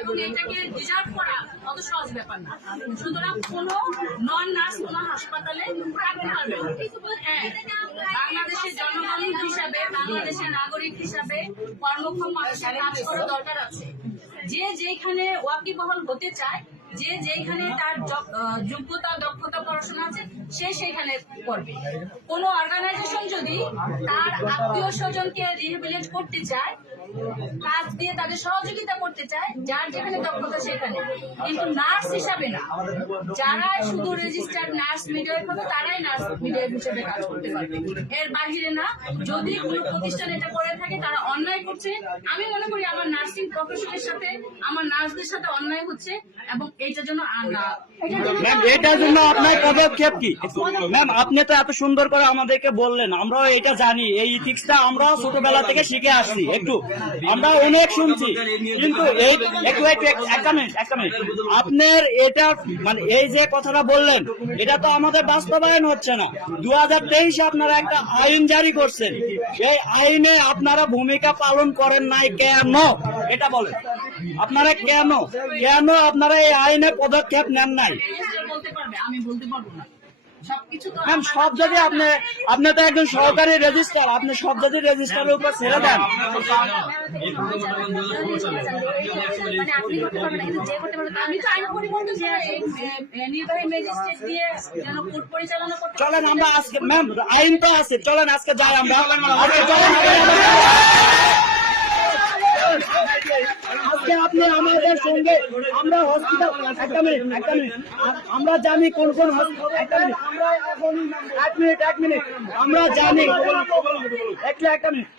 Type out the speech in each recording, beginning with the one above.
এবং এটাকে ডিজার্ভ করা অত সহজ ব্যাপার না। সুতরাং কোনো নন নার্স কোনো হাসপাতালে থাকতে পারবে না। হ্যাঁ, বাংলাদেশের জনগণ হিসাবে, বাংলাদেশের নাগরিক হিসাবে কর্মক্ষম মানুষের কাজ করা দরকার আছে। যে যেখানে ওয়াকিবহাল হতে চায়, যে যেখানে তার যোগ্যতা দক্ষতা পড়াশোনা আছে, সে সেখানে করবে। কোন অর্গানাইজেশন যদি তার আত্মীয় স্বজনকে রিহেবিলিট করতে চায়, কাজ দিয়ে তাদের সহযোগিতা করতে চায়, যার যেখানে দক্ষতা সেখানে, কিন্তু নার্স হিসাবে না। যারা শুধু রেজিস্টার্ড নার্স মিডওয়াইফ হবে তারাই নার্স মিডওয়াইফ হিসেবে কাজ করতে পারবে, এর বাহিরে না। যদি কোনো প্রতিষ্ঠান এটা করে থাকে তারা অন্যায় করছে। আমি মনে করি আমার নার্সিং প্রফেশনের সাথে, আমার নার্সদের সাথে অন্যায় হচ্ছে, এবং এইটার জন্য ম্যাম এটার জন্য আপনার পদক্ষেপ কি? ম্যাম আপনি তো এত সুন্দর করে আমাদেরকে বললেন, আমরাও এটা জানি, এই ইথিক্সটা আমরা ছোটবেলা থেকে শিখে আসছি, একটু আমরা অনেক শুনছি, কিন্তু এই একটা মিনিট আপনার এটা মানে এই যে কথাটা বললেন, এটা তো আমাদের বাস্তবায়ন হচ্ছে না। 2023 আপনারা একটা আইন জারি করছেন, এই আইনে আপনারা ভূমিকা পালন করেন নাই কেন? এটা বলেন, আপনারা কেন আপনারা এই আইনে পদক্ষেপ নেন নাই? বলতে পারবে, আমি বলতে পারবো না। ম্যাম সব যদি আপনি তো একজন সহকারী রেজিস্ট্রার, আপনি সব যদি রেজিস্ট্রারের উপর ছেড়ে দেন, আমি তো আইন পরিবর্তন নির্বাহী ম্যাজিস্ট্রেট দিয়ে যেন কোর্ট পরিচালনা করতে। চলেন আমরা আজকে, ম্যাম আইন তো আছে, চলেন আজকে যাই আমরা, আজকে আপনি আমাদের সঙ্গে আমরা হসপিটাল, একটা মিনিট আমরা জানি কোন কোন হসপিটাল, আমরা জানি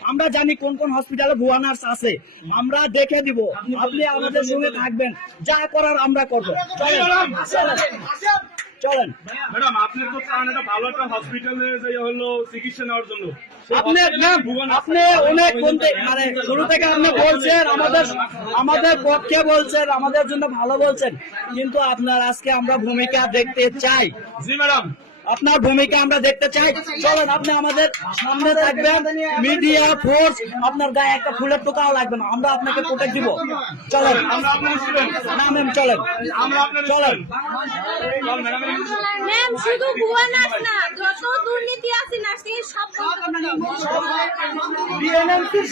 আমরা জানি কোন কোন হসপিটালে ভুয়া নার্স আছে, আমরা দেখে দিব। আপনি আমাদের সঙ্গে থাকবেন, যা করার আমরা করবো। চলেন ম্যাডাম, আপনার তো চান একটা ভালো একটা হসপিটালে হলো চিকিৎসা নেওয়ার জন্য। আপনি অনেক বলতে মানে শুরু থেকে আপনি বলছেন, আমাদের পক্ষে বলছেন, আমাদের জন্য ভালো বলছেন, কিন্তু আপনার আজকে আমরা ভূমিকা দেখতে চাই। জি ম্যাডাম, আপনার ভূমিকা আমরা দেখতে চাই। চলেন আপনি আমাদের সামনে থাকবেন, মিডিয়া ফোর্স, আপনার গায়ে একটা ফুলের টোকাও লাগবে না, আমরা আপনাকে প্রোটেক্ট দিব। চলেন আমরা আপনার স্টুডেন্ট, না ম্যাম চলেন, আমরা আপনার চলেন। ম্যাম শুধু ভুয়া নার্স না, যত দুর্নীতি আছে নার্সিং এর সব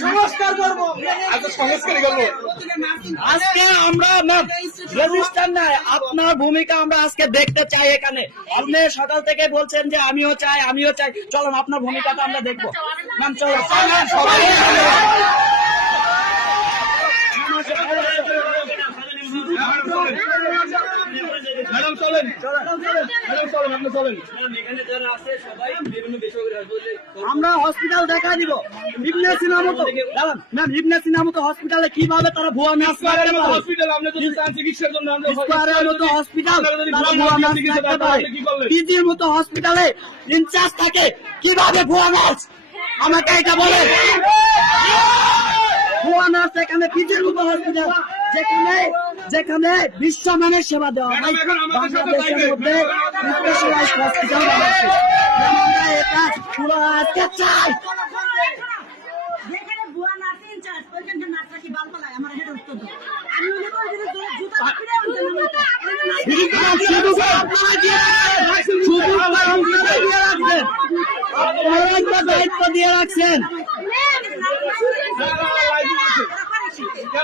সংস্কার করব, সংস্কারই করবো। আজকে আমরা ম্যাম রেজিস্টার নাই, আপনার ভূমিকা আমরা আজকে দেখতে চাই এখানে। আপনি সকাল থেকে বলছেন যে আমিও চাই। চলুন আপনার ভূমিকাটা আমরা দেখবো। ম্যাম চলো, ম্যাডাম চলেন, আপনি চলেন। আমরা হসপিটাল দেখা দিব। ইবনে সিনা মতো হসপিটালে কিভাবে তারা ভুয়া নার্স হসপিটাল আমরা যদি চান চিকিৎসার জন্য, মতো হসপিটাল তারা ভুয়া নার্স রাখতে পারে, পিজির মতো হসপিটালে ইনচার্জ থাকে, কিভাবে ভুয়া নার্স? আমাকে এটা বলেন। ভুয়া নার্স এখানে পিজির মতো হসপিটাল, যেখানে বিশ্বমানের সেবা দেওয়া হয়, বাংলাদেশের মধ্যে স্পেশালাইজড হসপিটাল বানাচ্ছে। আমরা এটা পুরো আজকে চাই। যেখানে ভুয়া নার্সিং ইনচার্জ ওইখানকার নার্সরা কি বাল পালায় আমার হেড উত্তর দাও। আমি মনে করি যে জুতা ফিরে দায়িত্ব দিয়ে রাখছেন।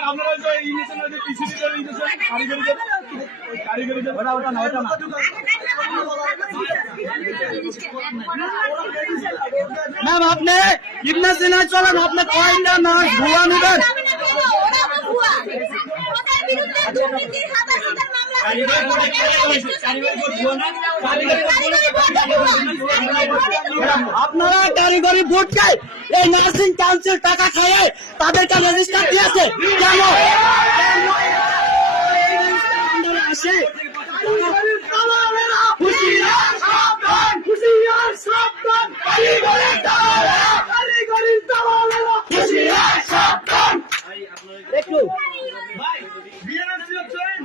আপনারা কারিগরি ম্যাম আপনি ইবনে সিনা চলেন, আপনি কয়টা নার্স ভুয়া নেবেন? আপনারা কারিগরি ভোট চাই, এই নার্সিং কাউন্সিল টাকা খায় তাদেরকে রেজিস্টার দিয়েছে কেন? আসে একটু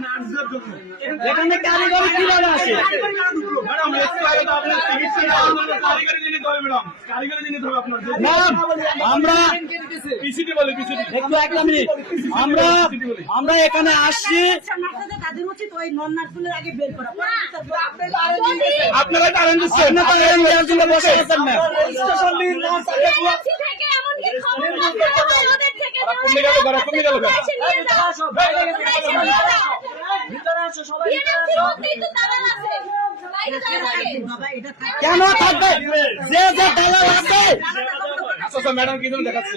নার্সদের এখানে কারিগরি কিভাবে আসে? ম্যাডাম একটু আগে তো আপনার চিকিৎসা নেওয়ার জন্য কারিগরি জিনিস হবে ম্যাডাম, কারিগরি জিনিস হবে আপনার। ম্যাম আমরা পিসিটি বলে পিসিটি। একটু একটা মিনিট, আমরা এখানে আসছি, আচ্ছা, নার্সদের তাদের উচিত ওই নন নার্সগুলোর আগে বের করা। আপনারা টারেন দিচ্ছেন। আপনি তো এরকম দেওয়ার জন্য বসে আছেন ম্যাম। থেকে এমনকি খবর না দেওয়া হয় ওদের থেকে ওরা কমে গেল, ওরা কমে গেল। এসে নিয়ে যাও। EMC মধ্যেই তো দালাল আছে। বাইরে যাওয়া লাগে। বাবা এটা থাকে। কেন থাকবে? যে যে দালাল আছে আচ্ছা ম্যাডাম কি জন্য দেখাচ্ছে?